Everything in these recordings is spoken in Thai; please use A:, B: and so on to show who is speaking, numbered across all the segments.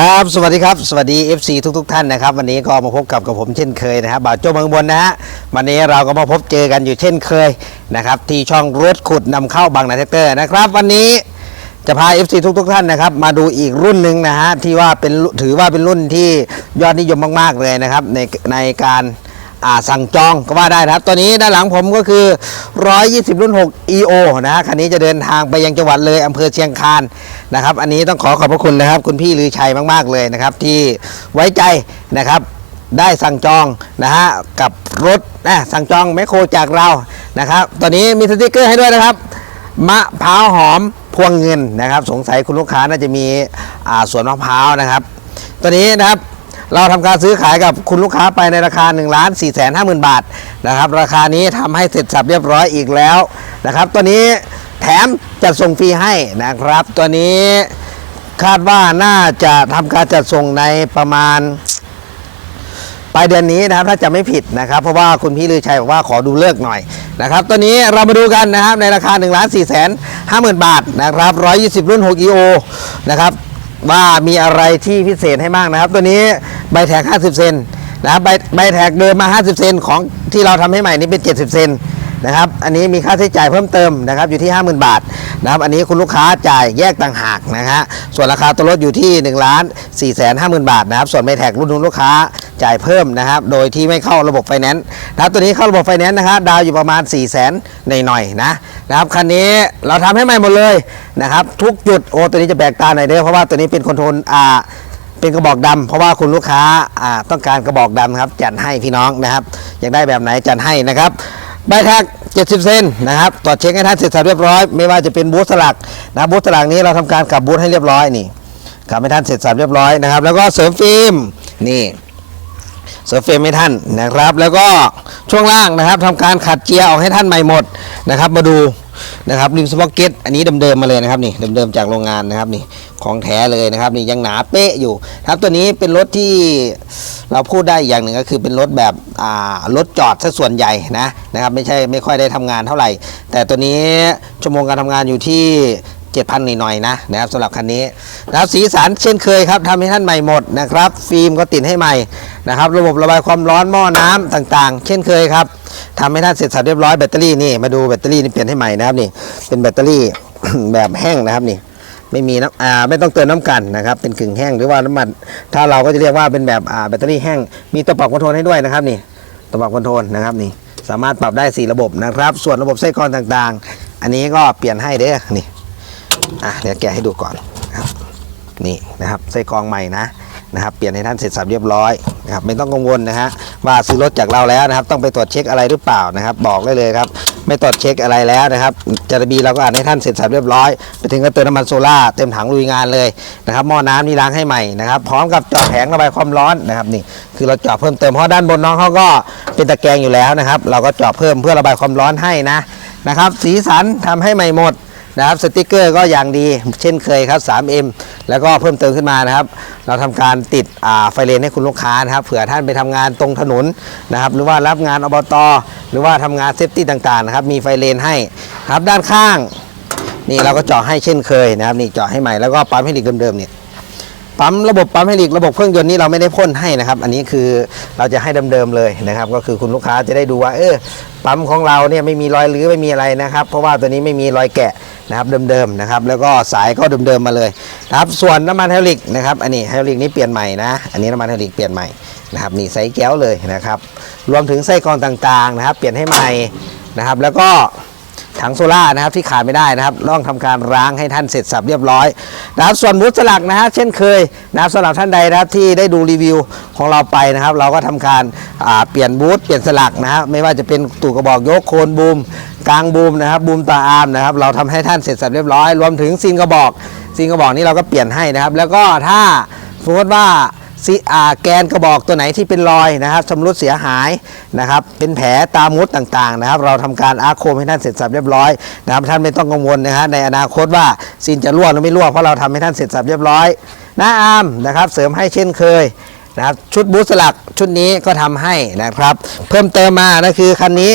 A: ครับ สวัสดีครับ สวัสดี FC ทุกทท่านนะครับ วันนี้ก็มาพบกับกับผมเช่นเคยนะครับบ่าวโจ้เมืองบนนะฮะ วันนี้เราก็มาพบเจอกันอยู่เช่นเคยนะครับที่ช่องรถขุดนำเข้าบางนาเทคเตอร์นะครับ วันนี้จะพา FC ทุกทท่านนะครับมาดูอีกรุ่นหนึ่งนะฮะที่ว่าเป็นถือว่าเป็นรุ่นที่ยอดนิยมมากๆเลยนะครับในในการอ่าสั่งจองก็ว่าได้นะครับ ตัวนี้ด้านหลังผมก็คือ 120 รุ่น 6 EO นะฮะคันนี้จะเดินทางไปยังจังหวัดเลยอำเภอเชียงคาน นะครับ อันนี้ต้องขอขอบพระคุณนะครับ คุณพี่ลือชัยมาก ๆ เลยนะครับ ที่ไว้ใจนะครับได้สั่งจองนะฮะกับรถนะสั่งจองแมคโครจากเรานะครับ ตอนนี้มีสติกเกอร์ให้ด้วยนะครับ มะพร้าวหอมพวงเงินนะครับ สงสัยคุณลูกค้าน่าจะมีอ่าสวนมะพร้าวนะครับ ตัวนี้นะครับเราทำการซื้อขายกับคุณลูกค้าไปในราคา1นึ่งล้านสี่แสนห้าหมื่นบาทนะครับ ราคานี้ทำให้เสร็จสับเรียบร้อยอีกแล้วนะครับ ตัวนี้ แถมจัดส่งฟรีให้นะครับ ตัวนี้คาดว่าน่าจะทำการจัดส่งในประมาณปลายเดือนนี้นะครับถ้าจะไม่ผิดนะครับ เพราะว่าคุณพี่ลือชัยบอกว่าขอดูเลิกหน่อยนะครับตัวนี้เรามาดูกันนะครับในราคา1นึ่งล้านสี่แสนห้าหมื่นบาทนะครับ120รุ่น 6 EO นะครับว่ามีอะไรที่พิเศษให้มากนะครับ ตัวนี้ใบแท็ก 50 เซนนะครับใบใบแท็กเดิมมา 50 เซนของที่เราทำให้ใหม่นี่เป็น 70 เซน นะครับ อันนี้มีค่าใช้จ่ายเพิ่มเติมนะครับอยู่ที่ 50,000 บาทนะครับ อันนี้คุณลูกค้าจ่ายแยกต่างหากนะฮะ ส่วนราคาตัวรถอยู่ที่1ล้าน4แสนห้าหมื่นบาทนะครับ ส่วนใบแท็กรุ่นนู้นลูกค้าจ่ายเพิ่มนะครับ โดยที่ไม่เข้าระบบไฟแนนซ์นะครับ ตัวนี้เข้าระบบไฟแนนซ์นะครับดาวอยู่ประมาณ4 0 0แสนหน่อยๆนะนะครับคันนี้เราทำให้ใหม่หมดเลยนะครับ ทุกจุดโอ้ตัวนี้จะแบกตาหน่อยเด้อเพราะว่าตัวนี้เป็นคอนโทรลอ่าเป็นกระบอกดำเพราะว่าคุณลูกค้าอ่าต้องการกระบอกดำครับจัดให้พี่น้องนะครับ อยากได้แบบไหนจัดให้นะครับ ใบแท็ก70 เซนนะครับตรวจเช็คให้ท่านเสร็จสับเรียบร้อย ไม่ว่าจะเป็นบูธสลักนะบูธสลักนี้เราทำการกลับบูธให้เรียบร้อยนี่กลับให้ท่านเสร็จสับเรียบร้อยนะครับ แล้วก็เสริมฟิล์มนี่เสริมเฟรมให้ท่านนะครับ แล้วก็ช่วงล่างนะครับทำการขัดเจียร์ออกให้ท่านใหม่หมดนะครับ มาดู นะครับริมสปอคเก็ตอันนี้เดิมๆมาเลยนะครับนี่เดิมๆจากโรงงานนะครับนี่ของแท้เลยนะครับนี่ยังหนาเป๊ะอยู่ครับตัวนี้เป็นรถที่เราพูดได้อย่างหนึ่งก็คือเป็นรถแบบรถจอดซะส่วนใหญ่นะนะครับไม่ใช่ไม่ค่อยได้ทำงานเท่าไหร่ แต่ตัวนี้ชั่วโมงการทำงานอยู่ที่7,000หน่อยๆนะนะครับสำหรับคันนี้นะครับสีสันเช่นเคยครับทำให้ท่านใหม่หมดนะครับ ฟิล์มก็ติดให้ใหม่นะครับ ระบบระบายความร้อนหม้อน้ำต่างๆ เช่นเคยครับ ทำให้ท่านเสร็จสับเรียบร้อยแบตเตอรี่นี่มาดูแบตเตอรี่นี่เปลี่ยนให้ใหม่นะครับนี่เป็นแบตเตอรี่แบบแห้งนะครับนี่ไม่มีน้ำอ่าไม่ต้องเติมน้ำกันนะครับเป็นกึ่งแห้งหรือว่าน้ำมันถ้าเราก็จะเรียกว่าเป็นแบบอ่าแบตเตอรี่แห้ง มีตัวปรับคอนโทรลให้ด้วยนะครับนี่ตัวปรับคอนโทรลนะครับนี่สามารถปรับได้สี่ระบบนะครับ ส่วนระบบไส้กรองต่างๆ อันนี้ก็เปลี่ยนให้เด้อนี่อะเดี๋ยวแกะให้ดูก่อนนะครับนี่นะครับไส้กรองใหม่นะ นะครับเปลี่ยนให้ท่านเสร็จสับเรียบร้อยนะครับไม่ต้องกังวลนะฮะว่าซื้อรถจากเราแล้วนะครับ ต้องไปตรวจเช็คอะไรหรือเปล่านะครับ บอกได้เลยครับไม่ตรวจเช็คอะไรแล้วนะครับจารบีเราก็อ่านให้ท่านเสร็จสับเรียบร้อย ไปถึงก็เติมน้ำมันโซล่าเต็มถังลุยงานเลยนะครับหม้อน้ำนี่ล้างให้ใหม่นะครับพร้อมกับเจาะแผงระบายความร้อนนะครับนี่คือเราเจาะเพิ่มเติมเพราะด้านบนน้องเขาก็เป็นตะแกรงอยู่แล้วนะครับ เราก็เจาะเพิ่มเพื่อระบายความร้อนให้นะนะครับ สีสันทำให้ใหม่หมด นะครับสติกเกอร์ก็อย่างดีเช่นเคยครับ 3M แล้วก็เพิ่มเติมขึ้นมานะครับ เราทำการติดไฟเลนให้คุณลูกค้านะครับเผื่อท่านไปทำงานตรงถนนนะครับหรือว่ารับงานอบตหรือว่าทำงานเซฟตี้ต่างๆนะครับมีไฟเลนให้ครับด้านข้าง นี่เราก็เจาะให้เช่นเคยนะครับนี่เจาะให้ใหม่แล้วก็ปั๊มให้หลีกเดิมๆเนี่ยปั๊มระบบปั๊มให้หลีกระบบเครื่องยนต์นี่เราไม่ได้พ่นให้นะครับ อันนี้คือเราจะให้เดิมๆเลยนะครับ ก็คือคุณลูกค้าจะได้ดูว่าเออ ปั๊มของเราเนี่ยไม่มีรอยรื้อไม่มีอะไรนะครับ เพราะว่าตัวนี้ไม่มีรอยแกะนะครับเดิมๆนะครับแล้วก็สายก็เดิมๆมาเลยนะครับส่วนน้ำมันไฮดรอลิกนะครับอันนี้ไฮดรอลิกนี้เปลี่ยนใหม่นะอันนี้น้ำมันไฮดรอลิกเปลี่ยนใหม่นะครับนี่ใส่แก้วเลยนะครับ รวมถึงไส้กรองต่างๆนะครับ เปลี่ยนให้ใหม่นะครับ แล้วก็ ถังโซล่านะครับที่ขาดไม่ได้นะครับต้องทำการล้างให้ท่านเสร็จสับเรียบร้อยนะครับส่วนบูธสลักนะฮะเช่นเคยนะครับสำหรับท่านใดนะครับที่ได้ดูรีวิวของเราไปนะครับ เราก็ทำการเปลี่ยนบูธเปลี่ยนสลักนะฮะไม่ว่าจะเป็นตู่กระบอกยกโคนบูมกลางบูมนะครับบูมตาอาร์มนะครับเราทำให้ท่านเสร็จสับเรียบร้อยรวมถึงซีนกระบอกซีนกระบอกนี้เราก็เปลี่ยนให้นะครับ แล้วก็ถ้าสมมติว่า ซิแกนกระบอกตัวไหนที่เป็นรอยนะครับชำรุดเสียหายนะครับ เป็นแผลตามมุดต่างๆนะครับ เราทำการอาร์โคมให้ท่านเสร็จสับเรียบร้อยนะครับท่านไม่ต้องกังวลนะฮะในอนาคตว่าซินจะรั่วหรือไม่รั่วเพราะเราทำให้ท่านเสร็จสับเรียบร้อยหน้าอาร์มนะครับเสริมให้เช่นเคยนะครับชุดบูสลักชุดนี้ก็ทำให้นะครับ เพิ่มเติมมานะคือคันนี้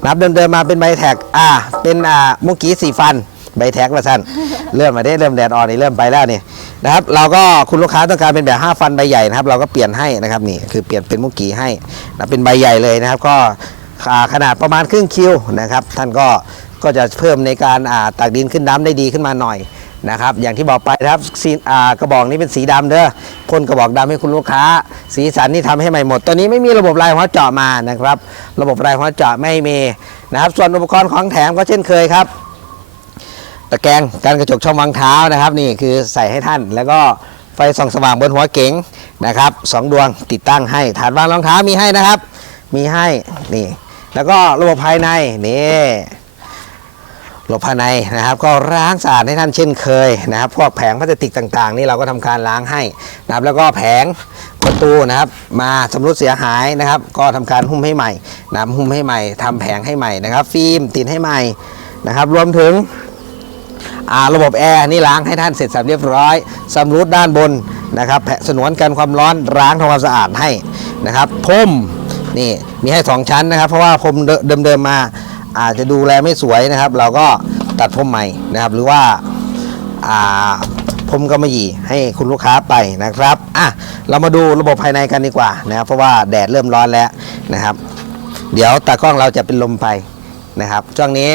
A: นะครับเดิมๆมาเป็นใบแท็กอ่าเป็นอ่ามุกี้สีฟันใบแท็กมาสั้นเริ่มมาได้เริ่มแดดออนนี่เริ่มไปแล้วนี่ นะครับ เราก็คุณลูกค้าต้องการเป็นแบบ 5 ฟันใบใหญ่นะครับ เราก็เปลี่ยนให้นะครับนี่คือเปลี่ยนเป็นมุกกีให้นะเป็นใบใหญ่เลยนะครับ ก็ขนาดประมาณครึ่งคิวนะครับ ท่านก็ก็จะเพิ่มในการาตักดินขึ้นน้ำได้ดีขึ้นมาหน่อยนะครับ อย่างที่บอกไปนะครับกระบอกนี้เป็นสีดำเด้อพ่นกระบอกดำให้คุณลูกค้า สีสันนี่ทำให้ใหม่หมด ตัวนี้ไม่มีระบบลายหัวเจาะมานะครับ ระบบลายหัวเจาะไม่มีนะครับ ส่วนอุปกรณ์ของแถมก็เช่นเคยครับ ตะแกรงการกระจกช่องวางเท้านะครับ นี่คือใส่ให้ท่าน แล้วก็ไฟส่องสว่างบนหัวเก๋งนะครับสองดวงติดตั้งให้ฐานวางรองเท้ามีให้นะครับ มีให้นี่ แล้วก็ระบบภายในนี่ระบบภายในนะครับก็ล้างสะอาดให้ท่านเช่นเคยนะครับ พวกแผงพลาสติกต่างๆ นี่เราก็ทำการล้างให้นะครับแล้วก็แผงประตูนะครับ มาชำรุดเสียหายนะครับ ก็ทำการหุ้มให้ใหม่นะหุ้มให้ใหม่ทำแผงให้ใหม่นะครับ ฟิล์มติดให้ใหม่นะครับ รวมถึง ระบบแอร์นี่ล้างให้ท่านเสร็จสับเรียบร้อยสำรุดด้านบนนะครับแผะสนวนกันความร้อนล้างทำความสะอาดให้นะครับพรมนี่มีให้สองชั้นนะครับ เพราะว่าพรมเดิมๆมาอาจจะดูแลไม่สวยนะครับ เราก็ตัดพรมใหม่นะครับ หรือว่าอ่าพรมกำมะหยี่ให้คุณลูกค้าไปนะครับอะเรามาดูระบบภายในกันดีกว่านะครับเพราะว่าแดดเริ่มร้อนแล้วนะครับ เดี๋ยวตากล้องเราจะเป็นลมไปนะครับช่วงนี้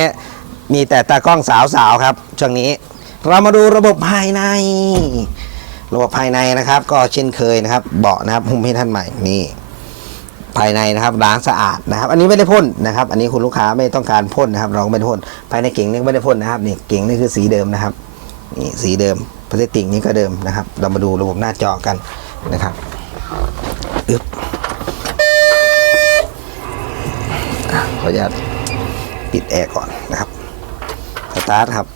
A: มีแต่ตากล้องสาวๆครับช่วงนี้ เรามาดูระบบภายใน ระบบภายในนะครับ ก็เช่นเคยนะครับ เบาะนะครับหุ้มให้ท่านใหม่นี่ภายในนะครับล้างสะอาดนะครับ อันนี้ไม่ได้พ่นนะครับ อันนี้คุณลูกค้าไม่ต้องการพ่นนะครับเราไม่ได้พ่นภายในเก่งนี่ไม่ได้พ่นนะครับนี่เก่งนี่คือสีเดิมนะครับนี่สีเดิมพลาสติกนี่ก็เดิมนะครับ เรามาดูระบบหน้าจอกันนะครับอึ๊บขออนุญาตปิดแอร์ก่อนนะครับ ตาร์ทครับ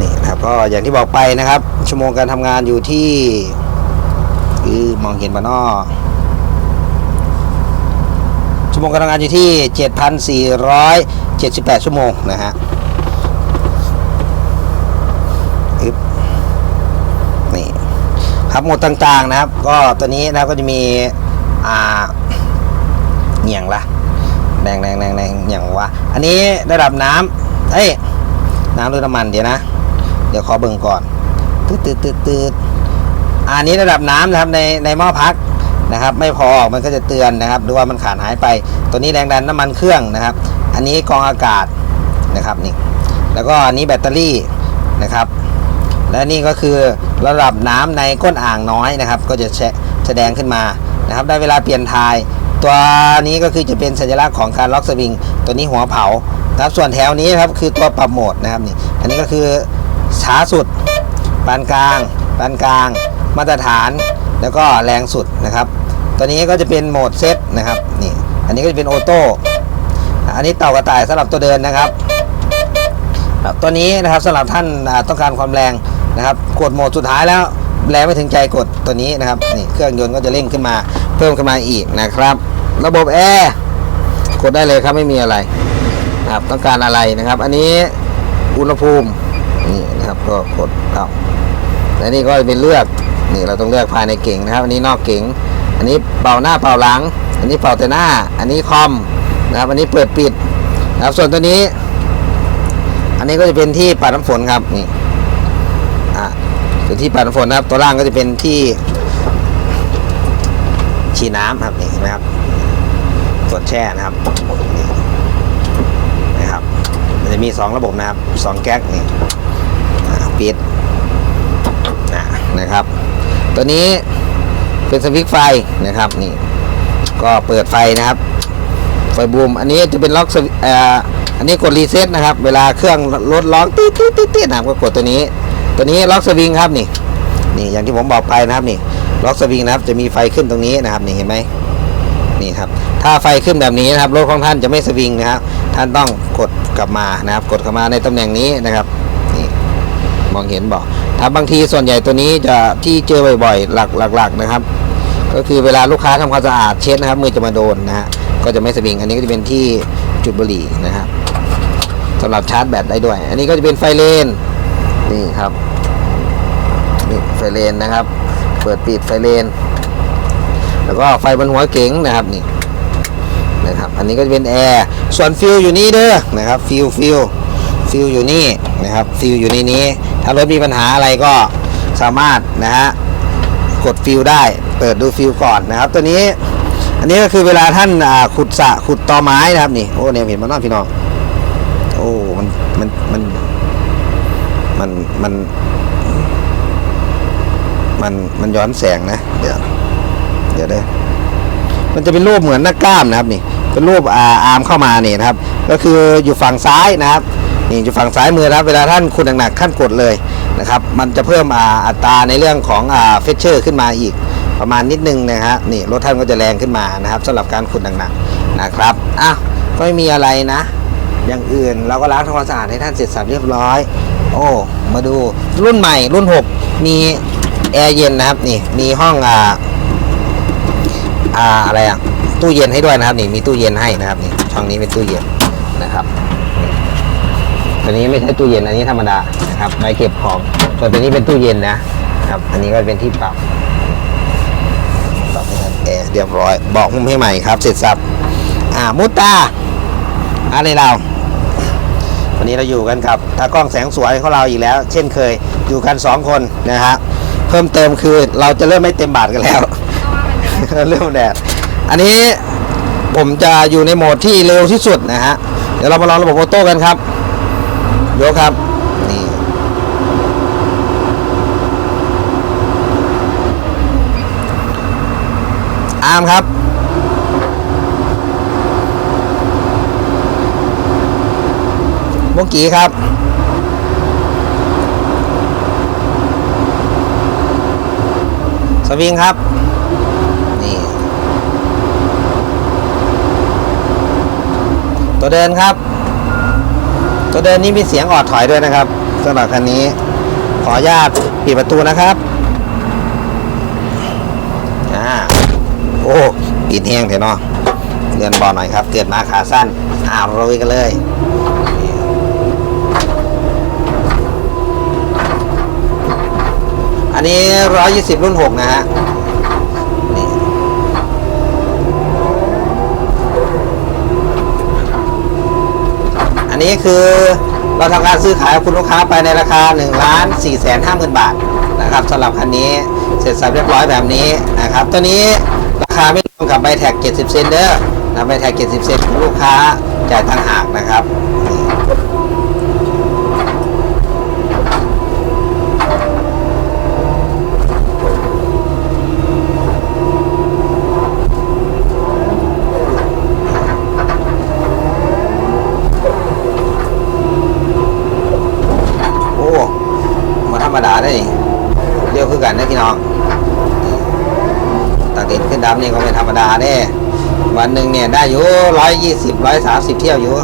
A: นี่นะครับก็อย่างที่บอกไปนะครับ ชั่วโมงการทำงานอยู่ที่คือมองเห็นปะนอชั่วโมงการทำงานอยู่ที่ 7,478 ชั่วโมงนะฮะนี่ครับหมดต่างๆนะครับ ก็ตัวนี้นะก็จะมีอ่าเหนียงละ แดงแดงแดงแดงอย่างวะอันนี้ระดับน้ำเอ้ยน้ำด้วยน้ำมันเดี๋ยวนะ เดี๋ยวขอเบิ่งก่อนตืดตืดตืดตืดอันนี้ระดับน้ำนะครับในในหม้อพักนะครับ ไม่พอมันก็จะเตือนนะครับดูว่ามันขาดหายไป ตัวนี้แรงดันน้ำมันเครื่องนะครับ อันนี้กองอากาศนะครับนี่แล้วก็อันนี้แบตเตอรี่นะครับ และนี่ก็คือระดับน้ำในก้นอ่างน้อยนะครับ ก็จะแสดงขึ้นมานะครับ ได้เวลาเปลี่ยนทาย ตัวนี้ก็คือจะเป็นสัญลักษณ์ของการล็อกสวิง ตัวนี้หัวเผานะครับส่วนแถวนี้ครับคือตัวปรับโหมดนะครับนี่อันนี้ก็คือช้าสุด ปานกลาง ปานกลาง มาตรฐาน แล้วก็แรงสุดนะครับ ตัวนี้ก็จะเป็นโหมดเซตนะครับนี่อันนี้ก็จะเป็นออโต้อันนี้เต่ากระต่ายสำหรับตัวเดินนะครับครับตัวนี้นะครับสำหรับท่านต้องการความแรงนะครับ กดโหมดสุดท้ายแล้วแรงไม่ถึงใจกดตัวนี้นะครับนี่เครื่องยนต์ก็จะเร่งขึ้นมาเพิ่มขึ้นมาอีกนะครับ ระบบแอร์กดได้เลยครับไม่มีอะไรนะครับต้องการอะไรนะครับ อันนี้อุณหภูมินี่นะครับก็กดครับและนี่ก็เป็นเลือกนี่เราต้องเลือกภายในเก่งนะครับ อันนี้นอกเก่ง อันนี้เป่าหน้าเป่าหลัง อันนี้เป่าแต่หน้า อันนี้คอมนะครับ อันนี้เปิดปิดนะครับส่วนตัวนี้ อันนี้ก็จะเป็นที่ปัดน้ำฝนครับนี่อ่าเป็นที่ปัดน้ำฝนนะครับ ตัวล่างก็จะเป็นที่ฉีดน้ำครับนี่เห็นไหมครับ กดแช่นะครับนี่นะครับ มันจะมีสองระบบนะครับสองแก๊กนี่ปิดนะนะครับ ตัวนี้เป็นสวิตช์ไฟนะครับนี่ก็เปิดไฟนะครับ ไฟบูมอันนี้จะเป็นล็อกสวิเอ่ออันนี้กดรีเซ็ตนะครับ เวลาเครื่องรถร้องตีดตีดตีดตีดนะครับก็กดตัวนี้ ตัวนี้ล็อกสวิงครับนี่นี่อย่างที่ผมบอกไปนะครับนี่ล็อกสวิงนะครับ จะมีไฟขึ้นตรงนี้นะครับนี่เห็นไหม นี่ครับ ถ้าไฟขึ้นแบบนี้นะครับรถของท่านจะไม่สวิงนะครับ ท่านต้องกดกลับมานะครับ กดกลับมาในตำแหน่งนี้นะครับนี่มองเห็นบอกถ้าบางทีส่วนใหญ่ตัวนี้จะที่เจอบ่อยๆหลักหลักๆนะครับ ก็คือเวลาลูกค้าทำความสะอาดเช็ดนะครับ มือจะมาโดนนะฮะก็จะไม่สวิง อันนี้ก็จะเป็นที่จุดบุหรี่นะครับสำหรับชาร์จแบตได้ด้วย อันนี้ก็จะเป็นไฟเลนนี่ครับนี่ไฟเลนนะครับ เปิดปิดไฟเลน แล้วก็ไฟบนหัวเก๋งนะครับนี่นะครับอันนี้ก็จะเป็นแอร์ส่วนฟิวอยู่นี่เด้อนะครับฟิวฟิวฟิวอยู่นี่นะครับฟิวอยู่ในนี้ ถ้ารถมีปัญหาอะไรก็สามารถนะฮะกดฟิลได้เปิดดูฟิลก่อนนะครับ ตัวนี้อันนี้ก็คือเวลาท่านขุดสะขุดตอไม้นะครับนี่โอ้เนี่ยเห็นมันน้องพี่น้องโอ้มันมันมันมันมันมันมันย้อนแสงนะเดี๋ยว เดี๋ยวได้มันจะเป็นรูปเหมือนหน้ากล้ามนะครับนี่เป็นรูปอาอาร์มเข้ามานี่นะครับ ก็คืออยู่ฝั่งซ้ายนะครับนี่อยู่ฝั่งซ้ายมือนะครับ เวลาท่านขุดหนักๆขั้นกดเลยนะครับ มันจะเพิ่มอาอัตราในเรื่องของอาเฟชเชอร์ขึ้นมาอีกประมาณนิดนึงนะฮะนี่รถท่านก็จะแรงขึ้นมานะครับสำหรับการขุดหนักๆนะครับอะก็ไม่มีอะไรนะ อย่างอื่นเราก็ล้างทำความสะอาดให้ท่านเสร็จสับเรียบร้อย โอ้มาดูรุ่นใหม่รุ่น 6 มีแอร์เย็นนะครับนี่มีห้องอ่า อ่าอะไรอะตู้เย็นให้ด้วยนะครับ นี่มีตู้เย็นให้นะครับนี่ช่องนี้เป็นตู้เย็นนะครับตัวนี้ไม่ใช่ตู้เย็นอันนี้ธรรมดานะครับไว้เก็บของส่วนตัวนี้เป็นตู้เย็นนะครับ อันนี้ก็เป็นที่ปรับปรับให้ท่านแอร์เรียบร้อย บอกมุมให้ใหม่ครับ เสร็จสับอ่ามุตตาอะไรเราวันนี้เราอยู่กันกับตากล้องแสงสวยของเราอีกแล้ว เช่นเคยอยู่กันสองคนนะฮะเพิ่มเติมคือเราจะเริ่มไม่เต็มบาทกันแล้ว เรื่องแดด อันนี้ผมจะอยู่ในโหมดที่เร็วที่สุดนะฮะ เดี๋ยวเรามาลองระบบโอโต้กันครับ ยกครับนี่อาร์มครับโมกี้ครับสวิงครับ นี่ ตัวเดินครับ ตัวเดินนี้มีเสียงออดถอยด้วยนะครับสำหรับคันนี้ ขออนุญาตปิดประตูนะครับอ่าโอ้ปิดแห้งเถอะเนาะเลื่อนบอหน่อยครับ เกิดมาขาสั้นอ้าวลุยกันเลยอันนี้ 120 รุ่น 6 นะฮะ นี้คือเราทำการซื้อขายกับคุณลูกค้าไปในราคา1ล้านสี่แสน5หมื่นบาทนะครับสำหรับคันนี้เสร็จสับเรียบร้อยแบบนี้นะครับตัวนี้ราคาไม่รวมกับใบแท็ก 70 เซนเด้อนะใบแท็ก 70 เซนของลูกค้าจ่ายต่างหากนะครับนี่ โอ้มาธรรมดาได้นี่เรียวคือกันนะพี่น้องตักดิ นี่ก็ไม่ธรรมดาเด้วันหนึ่งเนี่ยได้อยู่ร้อยยี่สิบร้อยสามสิบเที่ยวอยู่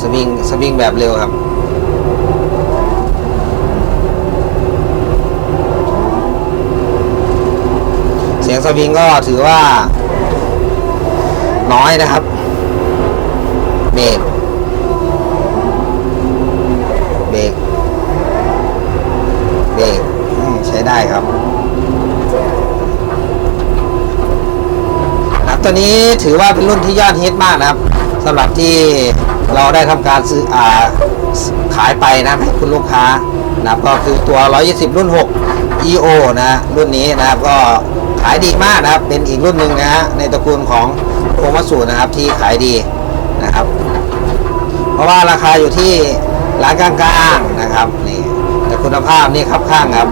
A: สวิงสวิงแบบเร็วครับ เสวิงก็ถือว่า น้อยนะครับเบรกเบรกเบรกใช้ได้ครับครับตัวนี้ถือว่าเป็นรุ่นที่ยอดฮิตมากนะครับสำหรับที่เราได้ทำการซื้ออาขายไปนะให้คุณลูกค้านะครับก็คือตัว 120 รุ่น 6 EO นะ รุ่นนี้นะครับก็ ขายดีมากนะครับ เป็นอีกรุ่นหนึ่งนะฮะในตระกูลของโอมาสูนะครับที่ขายดีนะครับ เพราะว่าราคาอยู่ที่ร้านกลางๆนะครับนี่แต่คุณภาพนี่ครับข้างครับ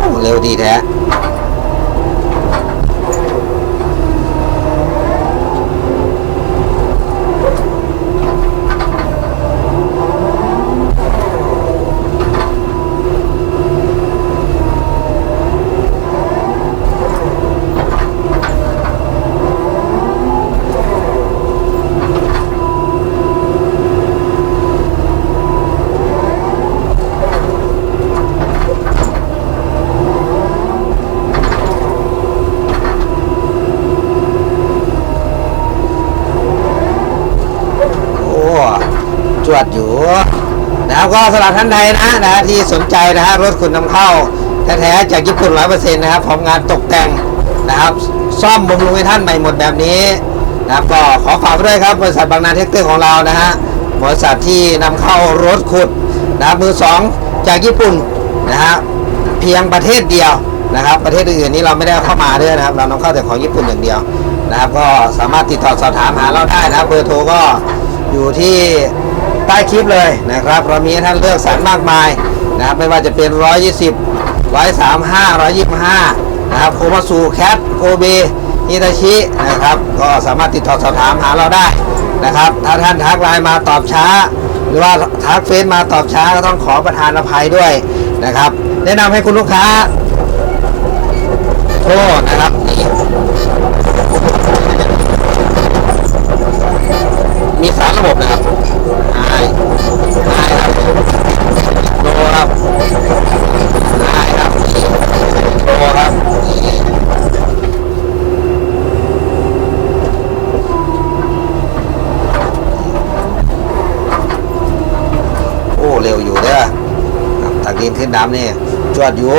A: โอ้เร็วดีแท้ จวดอยู่นะครับ ก็สำหรับท่านใดนะนะฮะที่สนใจนะฮะรถคุณนำเข้าแท้ๆจากญี่ปุ่นร้อยเปอร์เซ็นต์นะครับพร้อมงานตกแต่งนะครับ ซ่อมบำรุงให้ท่านใหม่หมดแบบนี้นะครับก็ขอฝากด้วยครับบริษัทบางนาเทคเตอร์ของเรานะฮะบริษัทที่นำเข้ารถขุดนะครับมือสองจากญี่ปุ่นนะฮะเพียงประเทศเดียวนะครับ ประเทศอื่นๆนี้เราไม่ได้เอาเข้ามาด้วยนะครับ เรานำเข้าแต่ของญี่ปุ่นอย่างเดียวนะครับ ก็สามารถติดต่อสอบถามหาเราได้นะครับเบอร์โทรก็อยู่ที่ ใต้คลิปเลยนะครับเรามีให้ท่านเลือกสรรมากมายนะครับไม่ว่าจะเป็น 120 135 125 นะครับโคมาซูแคทโกเบฮิตาชินะครับก็สามารถติดต่อสอบถามหาเราได้นะครับถ้าท่านทักไลน์มาตอบช้า หรือว่าทักเฟซมาตอบช้าก็ต้องขอประทานอภัยด้วยนะครับ แนะนำให้คุณลูกค้าโทรนะครับมีสารระบบนะครับ ได้ได้ครับโลครับได้ครับโลครับโอ้ เร็วอยู่เด้อครับ ตักดินดำนี่จวดอยู่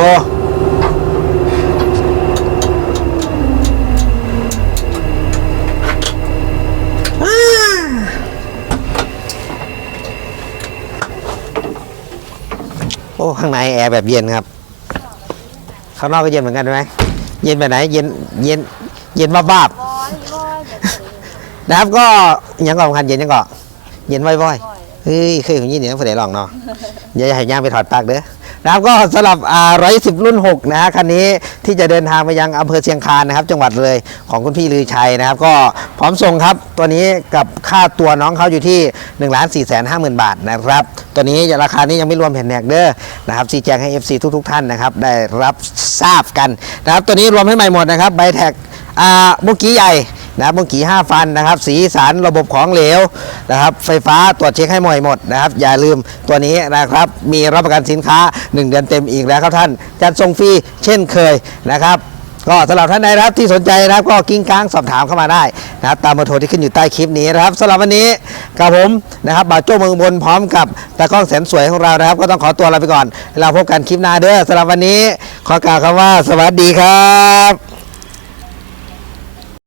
A: โอ้ข้างในแอร์แบบเย็นครับ ข้างนอกก็เย็นเหมือนกันไหมเย็นแบบไหน เย็นเย็นเย็นบ้าบาบ
B: บอยบอยแบบนี้
A: ๆนะครับก็ยังก่อนคันเย็นยังก่อนเย็นบ่อยๆเฮ้ยเคยของยี่เนี่ยผู้ใดลองเนาะอย่าให้ย่างไปถอดปลั๊กเด้อ นะครับก็สำหรับอ่า110 รุ่น 6 นะฮะคันนี้ที่จะเดินทางไปยังอำเภอเชียงคานนะครับ จังหวัดเลยของคุณพี่ลือชัยนะครับ ก็พร้อมส่งครับตัวนี้กับค่าตัวน้องเขาอยู่ที่1นึ่งล้านสี่แสนห้าหมื่นบาทนะครับ ตัวนี้ราคานี้ยังไม่รวมแผ่นแหนกเด้อนะครับชี้แจงให้ FC ทุก ๆ ท่านนะครับ ได้รับทราบกันนะครับ ตัวนี้รวมให้ใหม่หมดนะครับใบแท็กอ่าเมื่อกี้ใหญ่ นะครับมุงกี่5ฟันนะครับ สีสันระบบของเหลวนะครับ ไฟฟ้าตรวจเช็คให้หมดหมดนะครับ อย่าลืมตัวนี้นะครับ มีรับประกันสินค้า 1 เดือนเต็มอีกแล้วครับท่าน จัดส่งฟรีเช่นเคยนะครับก็สำหรับท่านใดนะครับที่สนใจนะครับก็กิ้งก้างสอบถามเข้ามาได้นะครับตามเบอร์โทรที่ขึ้นอยู่ใต้คลิปนี้นะครับสำหรับวันนี้กับผมนะครับบ่าวโจ้เมืองบนพร้อมกับตากล้องแสนสวยของเรานะครับ ก็ต้องขอตัวลาไปก่อน เราพบกันคลิปหน้าเด้อสำหรับวันนี้ ขอกล่าวคำว่าสวัสดีครับ